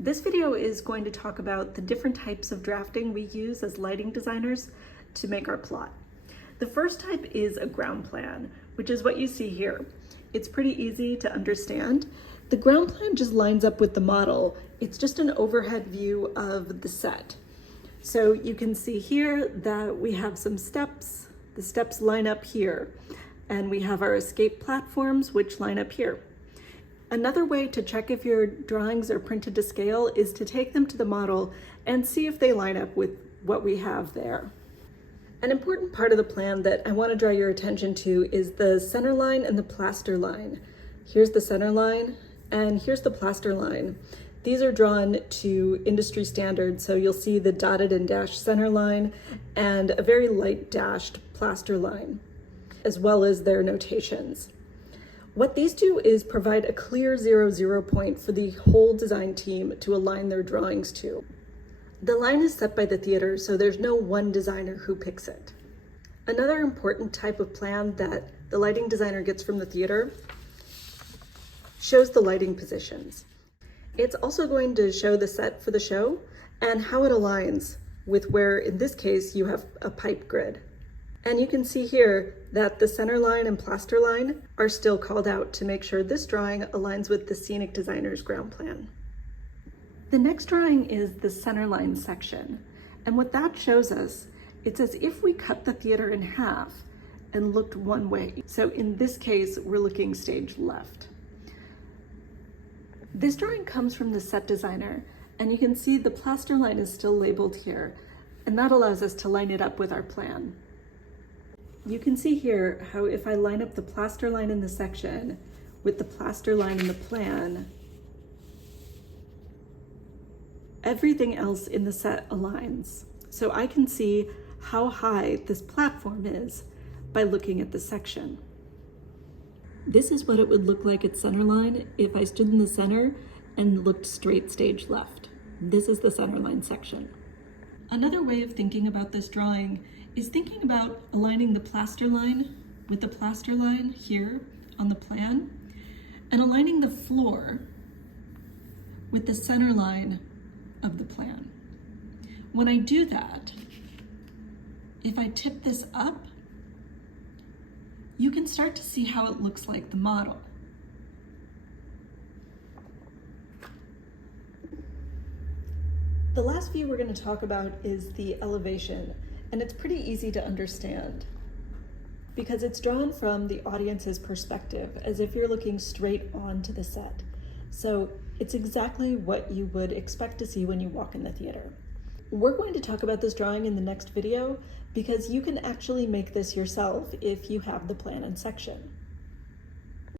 This video is going to talk about the different types of drafting we use as lighting designers to make our plot. The first type is a ground plan, which is what you see here. It's pretty easy to understand. The ground plan just lines up with the model. It's just an overhead view of the set. So you can see here that we have some steps. The steps line up here, and we have our escape platforms, which line up here. Another way to check if your drawings are printed to scale is to take them to the model and see if they line up with what we have there. An important part of the plan that I want to draw your attention to is the center line and the plaster line. Here's the center line and here's the plaster line. These are drawn to industry standards, so you'll see the dotted and dashed center line and a very light dashed plaster line, as well as their notations. What these do is provide a clear 0-0 point for the whole design team to align their drawings to. The line is set by the theater, so there's no one designer who picks it. Another important type of plan that the lighting designer gets from the theater shows the lighting positions. It's also going to show the set for the show and how it aligns with where, in this case, you have a pipe grid. And you can see here that the center line and plaster line are still called out to make sure this drawing aligns with the scenic designer's ground plan. The next drawing is the center line section. And what that shows us, it's as if we cut the theater in half and looked one way. So in this case, we're looking stage left. This drawing comes from the set designer, and you can see the plaster line is still labeled here, and that allows us to line it up with our plan. You can see here how if I line up the plaster line in the section with the plaster line in the plan, everything else in the set aligns. So I can see how high this platform is by looking at the section. This is what it would look like at center line if I stood in the center and looked straight stage left. This is the center line section. Another way of thinking about this drawing is thinking about aligning the plaster line with the plaster line here on the plan and aligning the floor with the center line of the plan. When I do that, if I tip this up, you can start to see how it looks like the model. The last view we're going to talk about is the elevation, and it's pretty easy to understand because it's drawn from the audience's perspective, as if you're looking straight onto the set. So it's exactly what you would expect to see when you walk in the theater. We're going to talk about this drawing in the next video because you can actually make this yourself if you have the plan and section.